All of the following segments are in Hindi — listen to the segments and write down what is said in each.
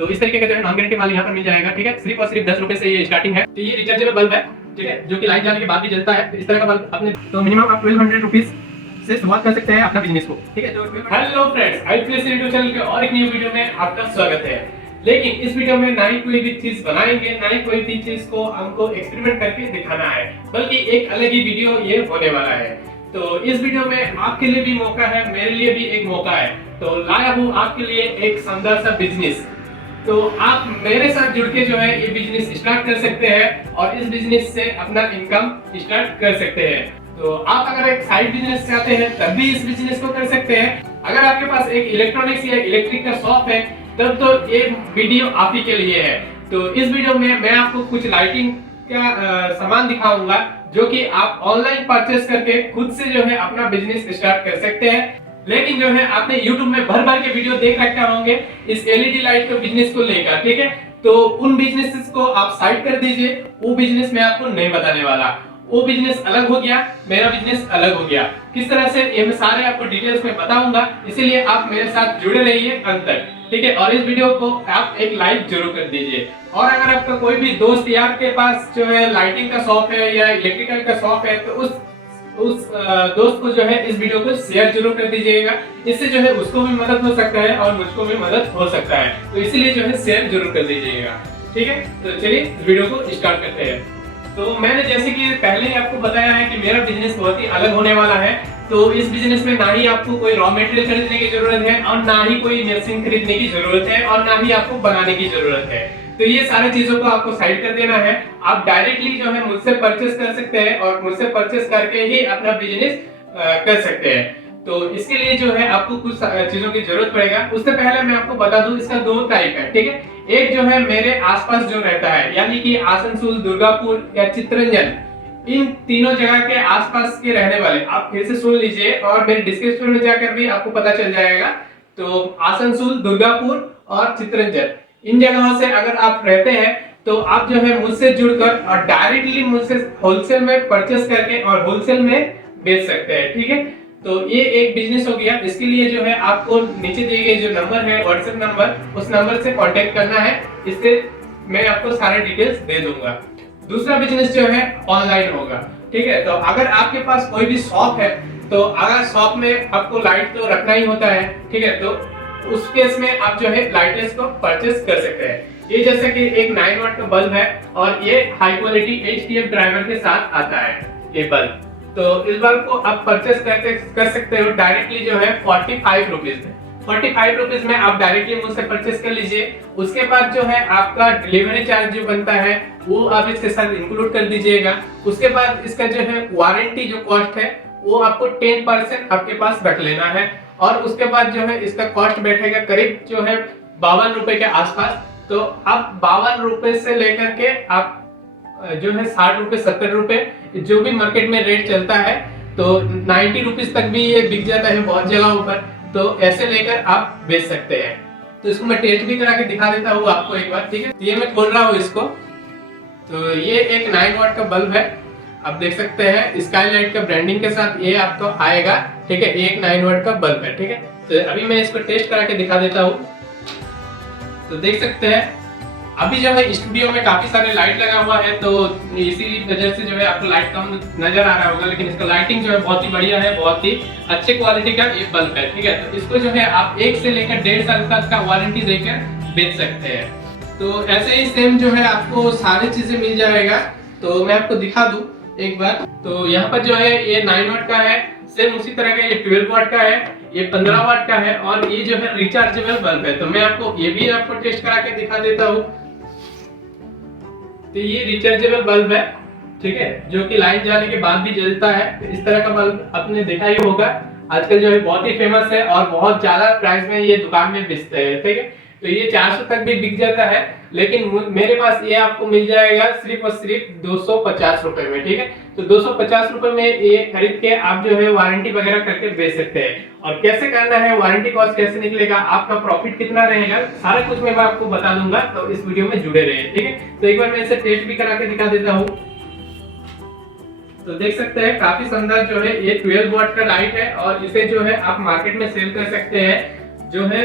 तो इस तरीके का जो है नॉन गारंटी माल यहाँ पर मिल जाएगा, ठीक है। सिर्फ और सिर्फ 10 रुपए से ये स्टार्टिंग है। तो ये रिचार्जेबल बल्ब है, ठीक है, जो कि लाइट जाने के बाद भी जलता है। तो इस तरह का बल्ब अपने तो मिनिमम आप 1200 रुपीज से शुरुआत कर सकते हैं अपना बिजनेस को, ठीक है। तो hello friends, IPS YouTube channel के और एक न्यू वीडियो में आपका स्वागत है। लेकिन इस वीडियो में ना ही कोई भी चीज बनाएंगे, ना ही कोई भी चीज को हमको एक्सपेरिमेंट करके दिखाना है, बल्कि एक अलग ही वीडियो ये होने वाला है। तो इस वीडियो में आपके लिए भी मौका है, मेरे लिए भी एक मौका है। तो लाया हूँ आपके लिए एक शानदार सा बिजनेस। तो आप मेरे साथ जुड़ के जो है ये बिजनेस स्टार्ट कर सकते हैं और इस बिजनेस से अपना इनकम स्टार्ट कर सकते हैं। तो आप अगर एक साइड बिजनेस चाहते हैं तब भी इस बिजनेस को कर सकते हैं। अगर आपके पास एक इलेक्ट्रॉनिक्स या इलेक्ट्रिक का शॉप है तब तो ये वीडियो आप ही के लिए है। तो इस वीडियो में मैं आपको कुछ लाइटिंग का सामान दिखाऊंगा जो कि आप ऑनलाइन परचेस करके खुद से जो है अपना बिजनेस स्टार्ट कर सकते हैं। लेकिन जो है आपने YouTube में भर भर के वीडियो देख रखे होंगे इस एलईडी लाइट के बिजनेस को लेकर, ठीक है। तो उन बिजनेसेस को आप साइड कर दीजिए, वो बिजनेस मैं आपको नहीं बताने वाला। वो बिजनेस अलग हो गया, मेरा बिजनेस अलग हो गया। किस तरह से ये मैं सारे आपको डिटेल्स में बताऊंगा, इसीलिए आप मेरे साथ जुड़े रहिए अंत तक, ठीक है। और इस वीडियो को आप एक लाइक जरूर कर दीजिए। और अगर आपका कोई भी दोस्त यार के पास जो है लाइटिंग का शॉप है या इलेक्ट्रिकल का शॉप है तो उस दोस्त को जो है इस वीडियो को शेयर जरूर कर दीजिएगा। इससे जो है उसको भी मदद हो सकता है और मुझको भी मदद हो सकता है। तो इसीलिए जो है शेयर जरूर कर दीजिएगा, ठीक है। तो चलिए वीडियो को स्टार्ट करते हैं। तो मैंने जैसे कि पहले ही आपको बताया है कि मेरा बिजनेस बहुत ही अलग होने वाला है। तो इस बिजनेस में ना ही आपको कोई रॉ मटेरियल खरीदने की जरूरत है और ना ही कोई मशीन खरीदने की जरूरत है और ना ही आपको बनाने की जरूरत है। तो ये सारी चीजों को आपको साइड कर देना है। आप डायरेक्टली जो है मुझसे परचेस कर सकते हैं और मुझसे परचेस करके ही अपना बिजनेस कर सकते हैं। तो इसके लिए जो है आपको कुछ चीजों की जरूरत पड़ेगा। उससे पहले मैं आपको बता दूं इसका दो टाइप है, ठीक है। एक जो है मेरे आसपास जो रहता है, यानी कि आसनसोल, दुर्गापुर या चित्तरंजन, इन तीनों जगह के आसपास के रहने वाले आप फिर से सुन लीजिए और मेरे डिस्क्रिप्शन में जाकर भी आपको पता चल जाएगा। तो आसनसोल, दुर्गापुर और चित्तरंजन, इन जगहों से अगर आप रहते हैं तो आप जो है मुझसे जुड़कर और डायरेक्टली मुझसे होलसेल में परचेस करके और होलसेल में बेच सकते हैं, ठीक है। तो ये एक बिजनेस हो गया। इसके लिए जो है आपको नीचे दिए गए जो नंबर है व्हाट्सएप नंबर, उस नंबर से कांटेक्ट करना है। इससे मैं आपको सारे डिटेल्स दे दूंगा। दूसरा बिजनेस जो है ऑनलाइन होगा, ठीक है। तो अगर आपके पास कोई भी शॉप है तो अगर शॉप में आपको लाइट तो रखना ही होता है, ठीक है, तो उस केस में आप जो है लाइट्स को परचेस कर सकते हैं। ये जैसे कि एक 9 वाट का बल्ब है और ये हाई क्वालिटी HTF ड्राइवर के साथ आता है ये बल्ब। तो इस बल्ब को आप परचेस कर सकते हो डायरेक्टली जो है 45 रुपीज में। 45 रुपीज में आप डायरेक्टली मुझसे परचेस कर लीजिए। उसके बाद जो है आपका डिलीवरी चार्ज जो बनता है वो आप इसके साथ इंक्लूड कर दीजिएगा। उसके बाद इसका जो है वारंटी जो कॉस्ट है वो आपको 10% आपके पास रख लेना है। और उसके बाद जो है इसका कॉस्ट बैठेगा करीब जो है 52 रुपए के आसपास। तो आप 52 रुपए से लेकर के आप जो है 60 रुपए, 70 रुपए, जो भी मार्केट में रेट चलता है, तो 90 रुपीज तक भी ये बिक जाता है बहुत जगहों पर। तो ऐसे लेकर आप बेच सकते हैं। तो इसको मैं टेस्ट भी करा के दिखा देता हूँ आपको एक बार, ठीक है। ये मैं खोल रहा हूँ इसको। तो ये एक 9 वाट का बल्ब है, आप देख सकते हैं स्काईलाइट का ब्रांडिंग के साथ ये आपको आएगा, ठीक है। एक 9 वाट का बल्ब है, ठीक है। तो अभी मैं इसको टेस्ट करा के दिखा देता हूँ। तो देख सकते हैं अभी जो है स्टूडियो में काफी सारे लाइट लगा हुआ है, तो इसी वजह से जो है आपको लाइट कम नजर आ रहा होगा, लेकिन इसका लाइटिंग जो है बहुत ही बढ़िया है, बहुत ही अच्छे क्वालिटी का ये बल्ब है, ठीक है। तो इसको जो है आप 1 से लेकर 1.5 साल तक का वारंटी देकर बेच सकते हैं। तो ऐसे ही सेम जो है आपको सारी चीजें मिल जाएगा। तो मैं आपको दिखा दूं एक बार। तो यहाँ पर जो है ये 9 वाट का है, सेम उसी तरह का ये 12 वाट का है, ये 15 वाट का है और ये जो है रिचार्जेबल बल्ब है। तो मैं आपको ये भी आपको टेस्ट करा के दिखा देता हूँ। तो ये रिचार्जेबल बल्ब है, ठीक है, जो कि लाइट जाने के बाद भी जलता है। तो इस तरह का बल्ब आपने देखा ही होगा, आजकल जो है बहुत ही फेमस है और बहुत ज्यादा प्राइस में ये दुकान में बेचते हैं, ठीक है। तो ये 400 तक भी बिक जाता है, लेकिन मेरे पास ये आपको मिल जाएगा सिर्फ और सिर्फ 250 रुपए में, ठीक है। तो 250 रुपए में ये खरीद के आप जो है वारंटी वगैरह करके बेच सकते हैं। और कैसे करना है, वारंटी कॉस्ट कैसे निकलेगा, आपका प्रॉफिट कितना रहेगा, सारा कुछ मैं आपको बता दूंगा। तो इस वीडियो में जुड़े रहिए, ठीक है। तो एक बार मैं इसे टेस्ट भी करा के दिखा देता हूँ। तो देख सकते हैं काफी शानदार जो है ये 12 वाट का लाइट है और इसे जो है आप मार्केट में सेल कर सकते हैं जो है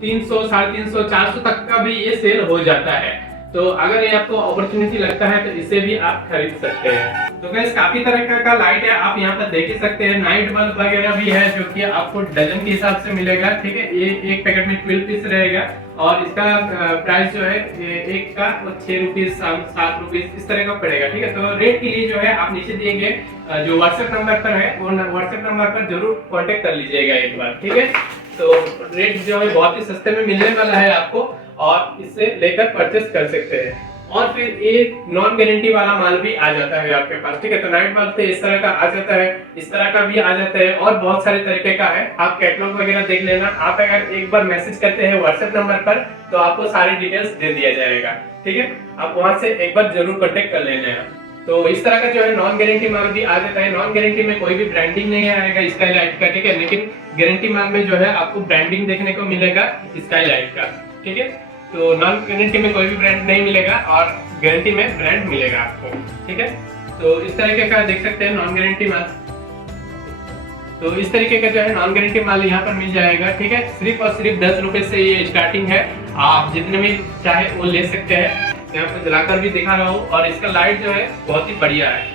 300, 350, 400 तक का भी ये सेल हो जाता है। तो अगर ये आपको अपॉर्चुनिटी लगता है तो इसे भी आप खरीद सकते हैं। तो गाइस काफी तरह का लाइट है, आप यहाँ पर देख ही सकते हैं। नाइट बल्ब वगैरह भी है जो कि आपको डजन के हिसाब से मिलेगा, ठीक है। ये एक पैकेट में 12 पीस रहेगा और इसका प्राइस जो है एक का 6 रुपीज 7 रुपीज इस तरह का पड़ेगा, ठीक है। तो रेट के लिए जो है आप नीचे दिए गए जो व्हाट्सएप नंबर पर है वो व्हाट्सएप नंबर पर जरूर कांटेक्ट कर लीजिएगा एक बार, ठीक है। तो रेट जो है बहुत ही सस्ते में मिलने वाला है आपको और इससे लेकर परचेस कर सकते हैं। और फिर एक नॉन गारंटी वाला माल भी आ जाता है आपके पास, ठीक है। तो नाइट बल्ब पे इस तरह का आ जाता है, इस तरह का भी आ जाता है और बहुत सारे तरीके का है। आप कैटलॉग वगैरह देख लेना। आप अगर एक बार मैसेज करते हैं व्हाट्सएप नंबर पर तो आपको सारी डिटेल्स दे दिया जाएगा, ठीक है। आप वहां से एक बार जरूर कॉन्टेक्ट कर लेना है। तो इस तरह का जो है नॉन गारंटी माल भी आ जाता है। नॉन गारंटी में कोई भी ब्रांडिंग नहीं आएगा स्काईलाइट का, ठीक है। लेकिन गारंटी माल में जो है आपको ब्रांडिंग देखने को मिलेगा स्काईलाइट का, ठीक है। तो नॉन गारंटी में कोई भी ब्रांड नहीं मिलेगा और गारंटी में ब्रांड मिलेगा आपको, ठीक है। तो इस तरीके का देख सकते हैं नॉन गारंटी माल। तो इस तरीके का जो है नॉन गारंटी माल यहाँ पर मिल जाएगा, ठीक है। सिर्फ और सिर्फ 10 रुपए से ये स्टार्टिंग है। आप जितने भी चाहे वो ले सकते हैं। यहाँ पे जलाकर भी दिखा रहा हूँ और इसका लाइट जो है बहुत ही बढ़िया है।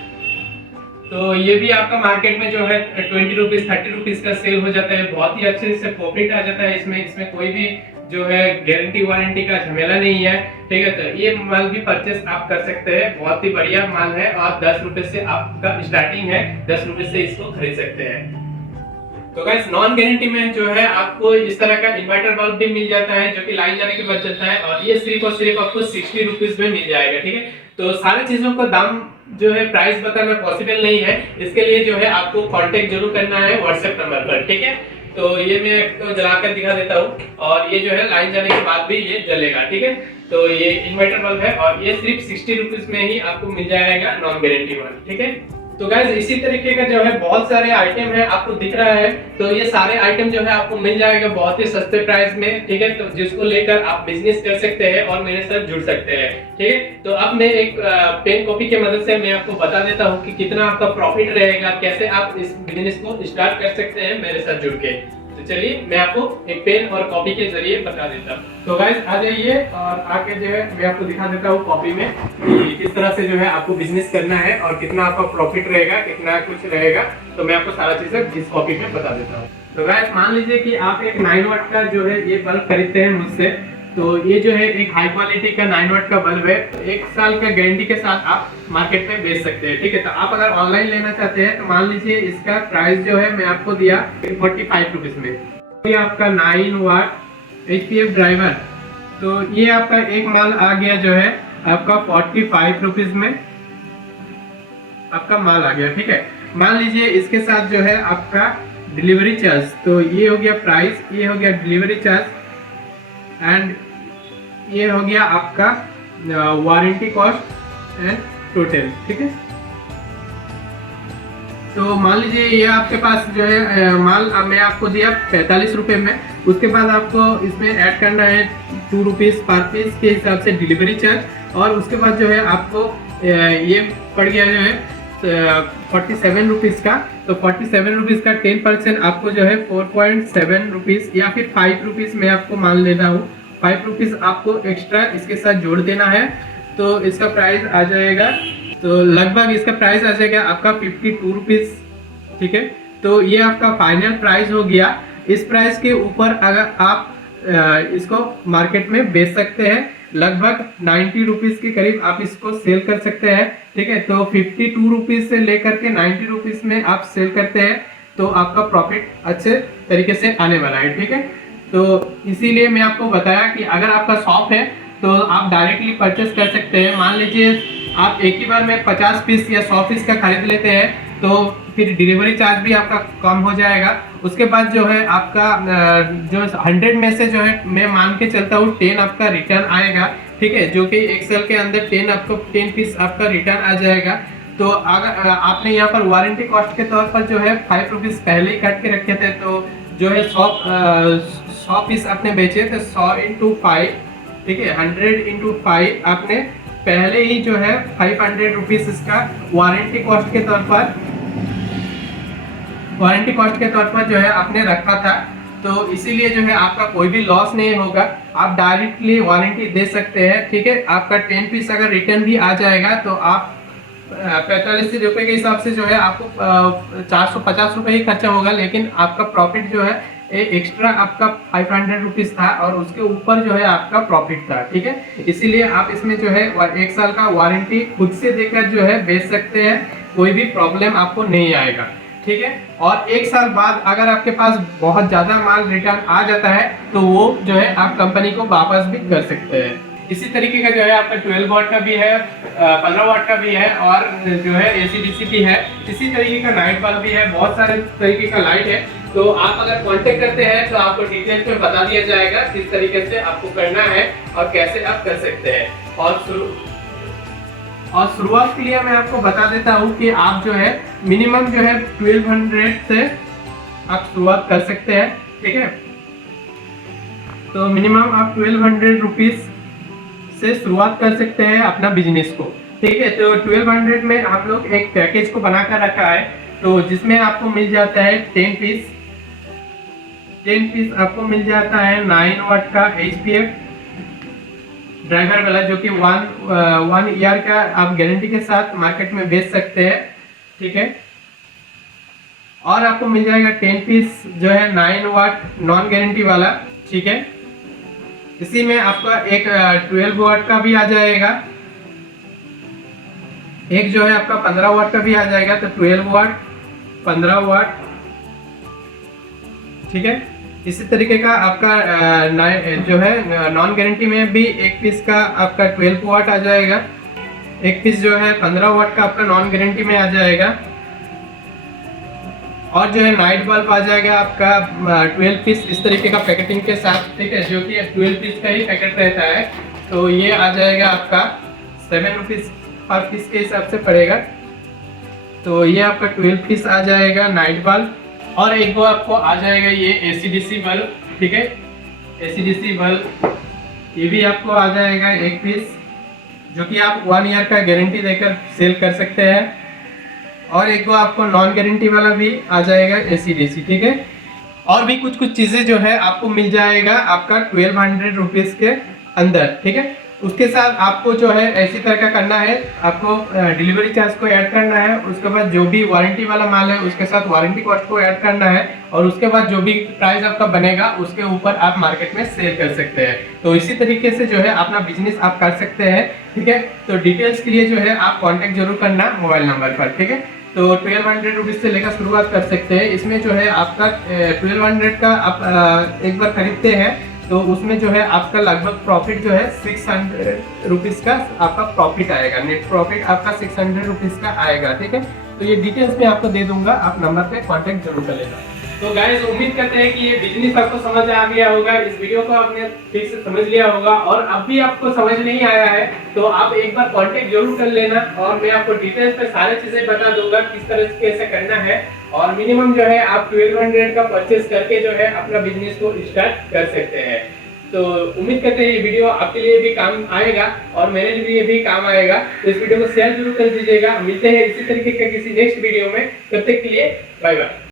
तो ये भी आपका मार्केट में जो है 20 रुपीज 30 रुपीज का सेल हो जाता है। बहुत ही अच्छे से प्रॉफिट आ जाता है इसमें कोई भी जो है गारंटी वारंटी का झमेला नहीं है, ठीक है। तो ये माल भी परचेस आप कर सकते हैं, बहुत ही बढ़िया माल है और 10 रुपए से आपका स्टार्टिंग है, 10 रुपए से इसको खरीद सकते हैं। तो गाइस नॉन गारंटी में जो है आपको इस तरह का इन्वर्टर बल्ब भी मिल जाता है जो कि लाइन जाने के बाद चलता है और ये सिर्फ और सिर्फ आपको 60 रुपीज में मिल जाएगा, ठीक है। तो सारी चीजों का दाम जो है प्राइस बताना पॉसिबल नहीं है, इसके लिए जो है आपको कांटेक्ट जरूर करना है व्हाट्सएप नंबर पर, ठीक है। तो ये मैं आपको जलाकर दिखा देता हूँ और ये जो है लाइन जाने के बाद भी ये जलेगा, ठीक है। तो ये इन्वर्टर बल्ब है और ये सिर्फ 60 रुपीज में ही आपको मिल जाएगा नॉन गारंटी वाला, ठीक है। तो गाइस इसी तरीके का जो है बहुत सारे आइटम है आपको दिख रहा है। तो ये सारे आइटम जो है आपको मिल जाएगा बहुत ही सस्ते प्राइस में, ठीक है। तो जिसको लेकर आप बिजनेस कर सकते हैं और मेरे साथ जुड़ सकते हैं, ठीक है। तो अब मैं एक पेन कॉपी की मदद से मैं आपको बता देता हूँ कि कितना आपका प्रॉफिट रहेगा, कैसे आप इस बिजनेस को स्टार्ट कर सकते हैं मेरे साथ जुड़ के। तो चलिए मैं आपको एक पेन और कॉपी के जरिए बता देता हूँ। तो गाइस आ जाइए और आके जो है मैं आपको दिखा देता हूँ कॉपी में कि किस तरह से जो है आपको बिजनेस करना है और कितना आपका प्रॉफिट रहेगा, कितना कुछ रहेगा। तो मैं आपको सारा चीजें इस कॉपी में बता देता हूँ। तो गाइस मान लीजिए कि आप एक 9 वाट का जो है ये बल्ब खरीदते हैं मुझसे। तो ये जो है एक हाई क्वालिटी का 9 वाट का बल्ब है। 1 साल का गारंटी के साथ आप मार्केट में बेच सकते हैं, ठीक है। तो आप अगर ऑनलाइन लेना चाहते हैं तो मान लीजिए इसका प्राइस जो है मैं आपको दिया 45 रुपीज में। ये आपका 9 वाट HPF ड्राइवर, तो ये आपका एक माल आ गया जो है आपका 45 रुपीज में आपका माल आ गया, ठीक है। मान लीजिए इसके साथ जो है आपका डिलीवरी चार्ज, तो ये हो गया प्राइस, ये हो गया डिलीवरी चार्ज एंड ये हो गया आपका वारंटी कॉस्ट एंड टोटल, ठीक है। तो मान लीजिए ये आपके पास जो है माल मैं आपको दिया 45 रुपए में। उसके बाद आपको इसमें ऐड करना है 2 रुपीज पर पीस के हिसाब से डिलीवरी चार्ज और उसके बाद जो है आपको ये पड़ गया जो है 47 रुपीज का। तो 47 रुपीज का 10% आपको जो है 4.7 रुपीज या फिर 5 रुपीज में आपको मान लेना हो, 5 रुपीज आपको एक्स्ट्रा इसके साथ जोड़ देना है। तो इसका प्राइस आ जाएगा, तो लगभग इसका प्राइस आ जाएगा आपका 52 रुपीज, ठीक है। तो ये आपका फाइनल प्राइस हो गया। इस प्राइस के ऊपर अगर आप इसको मार्केट में बेच सकते हैं, लगभग 90 रुपीज के करीब आप इसको सेल कर सकते हैं, ठीक है। तो 52 रुपीज से लेकर के 90 रुपीज में आप सेल करते हैं तो आपका प्रॉफिट अच्छे तरीके से आने वाला है, ठीक है। तो इसीलिए मैं आपको बताया कि अगर आपका शॉप है तो आप डायरेक्टली परचेस कर सकते हैं। मान लीजिए आप एक ही बार में 50 पीस या 100 पीस का खरीद लेते हैं तो फिर डिलीवरी चार्ज भी आपका कम हो जाएगा। उसके बाद जो है आपका जो 100 में से जो है मैं मान के चलता हूँ 10 आपका रिटर्न आएगा, ठीक है। जो कि एक साल के अंदर 10 पीस आपका रिटर्न आ जाएगा। तो अगर आपने यहाँ पर वारंटी कॉस्ट के तौर पर जो है 5 रुपीज पहले ही काट के रखे थे, तो जो है 100 पीस आपने बेचे तो 100 इंटू 5, ठीक है, 100 इंटू 5 आपने पहले ही जो है 500 रुपीज इसका वारंटी कॉस्ट के तौर पर जो है आपने रखा था। तो इसीलिए जो है आपका कोई भी लॉस नहीं होगा, आप डायरेक्टली वारंटी दे सकते हैं, ठीक है। आपका 10 पीस अगर रिटर्न भी आ जाएगा तो आप 45 रुपए के हिसाब से जो है आपको 450 रुपए ही खर्चा होगा, लेकिन आपका प्रॉफिट जो है एक्स्ट्रा आपका 500 रुपीज था और उसके ऊपर जो है आपका प्रॉफिट था, ठीक है। इसीलिए आप इसमें जो है 1 साल का वारंटी खुद से देकर जो है बेच सकते हैं, कोई भी प्रॉब्लम आपको नहीं आएगा, ठीक है। और 1 साल बाद अगर आपके पास बहुत ज़्यादा माल रिटर्न आ जाता है तो वो जो है आप कंपनी को वापस भी कर सकते हैं। इसी तरीके का जो है आपका 12 वाट का भी है, 15 वाट का भी है और जो है AC/DC भी है। इसी तरीके का नाइट बल्ब भी है, बहुत सारे तरीके का लाइट है। तो आप अगर कांटेक्ट करते हैं तो आपको डिटेल में बता दिया जाएगा किस तरीके से आपको करना है और कैसे आप कर सकते हैं। और शुरुआत के लिए मैं आपको बता देता हूँ कि आप जो है मिनिमम जो है 1200 से आप शुरुआत कर सकते हैं, ठीक है। तो मिनिमम आप 1200 रुपीज से शुरुआत कर सकते हैं अपना बिजनेस को, ठीक है। तो 1200 में हम लोग एक पैकेज को बनाकर रखा है, तो जिसमें आपको मिल जाता है 10 पीस आपको मिल जाता है 9 वाट का HPF ड्राइवर वाला, जो कि 1 ईयर का आप गारंटी के साथ मार्केट में बेच सकते हैं, ठीक है। और आपको मिल जाएगा 10 पीस जो है 9 वाट नॉन गारंटी वाला, ठीक है। इसी में आपका एक 12 वाट का भी आ जाएगा, एक जो है आपका 15 वाट का भी आ जाएगा। तो 12 वाट 15 वाट, ठीक है। इसी तरीके का आपका जो है नॉन गारंटी में भी एक पीस का आपका 12 वाट आ जाएगा, एक पीस जो है 15 वाट का आपका नॉन गारंटी में आ जाएगा। और जो है नाइट बल्ब आ जाएगा आपका 12 पीस इस तरीके का पैकेटिंग के साथ, ठीक है, जो कि 12 पीस का ही पैकेट रहता है। तो ये आ जाएगा आपका 7 रुपीज़ पर पीस के हिसाब से पड़ेगा। तो ये आपका 12 पीस आ जाएगा नाइट बल्ब। और एक वो आपको आ जाएगा ये AC/DC बल्ब, ठीक है, AC/DC बल्ब ये भी आपको आ जाएगा एक पीस, जो कि आप 1 ईयर का गारंटी देकर सेल कर सकते हैं। और एक वो आपको नॉन गारंटी वाला भी आ जाएगा AC/DC, ठीक है। और भी कुछ चीज़ें जो है आपको मिल जाएगा आपका 1200 रुपीज़ के अंदर, ठीक है। उसके साथ आपको जो है ऐसी तरह का करना है, आपको डिलीवरी चार्ज को ऐड करना है, उसके बाद जो भी वारंटी वाला माल है उसके साथ वारंटी कॉस्ट को ऐड करना है, और उसके बाद जो भी प्राइस आपका बनेगा उसके ऊपर आप मार्केट में सेल कर सकते हैं। तो इसी तरीके से जो है अपना बिजनेस आप कर सकते हैं, ठीक है। तो डिटेल्स के लिए जो है आप कॉन्टेक्ट जरूर करना मोबाइल नंबर पर, ठीक है। तो 1200 रुपीज़ से लेकर शुरुआत कर सकते हैं। इसमें जो है आपका 1200 का आप एक बार खरीदते हैं तो उसमें जो है आपका लगभग प्रॉफिट जो है 600 रुपीज़ का आपका प्रॉफिट आएगा, नेट प्रॉफिट आपका 600 रुपीज़ का आएगा, ठीक है। तो ये डिटेल्स मैं आपको दे दूंगा, आप नंबर पे कांटेक्ट जरूर कर लेना। तो गाइस उम्मीद करते हैं कि ये बिजनेस आपको समझ आ गया होगा, इस वीडियो को आपने ठीक से समझ लिया होगा। और अब भी आपको समझ नहीं आया है तो आप एक बार कांटेक्ट जरूर कर लेना, और मैं आपको डिटेल्स पे सारी चीजें बता दूंगा किस तरह से कैसे करना है। और मिनिमम जो है आप 1200 का परचेस करके जो है अपना बिजनेस को स्टार्ट कर सकते हैं। तो उम्मीद करते हैं ये वीडियो आपके लिए भी काम आएगा और मेरे लिए भी काम आएगा। तो इस वीडियो को शेयर जरूर कर दीजिएगा। मिलते हैं इसी तरीके का किसी नेक्स्ट वीडियो में, तब तक के लिए बाय बाय।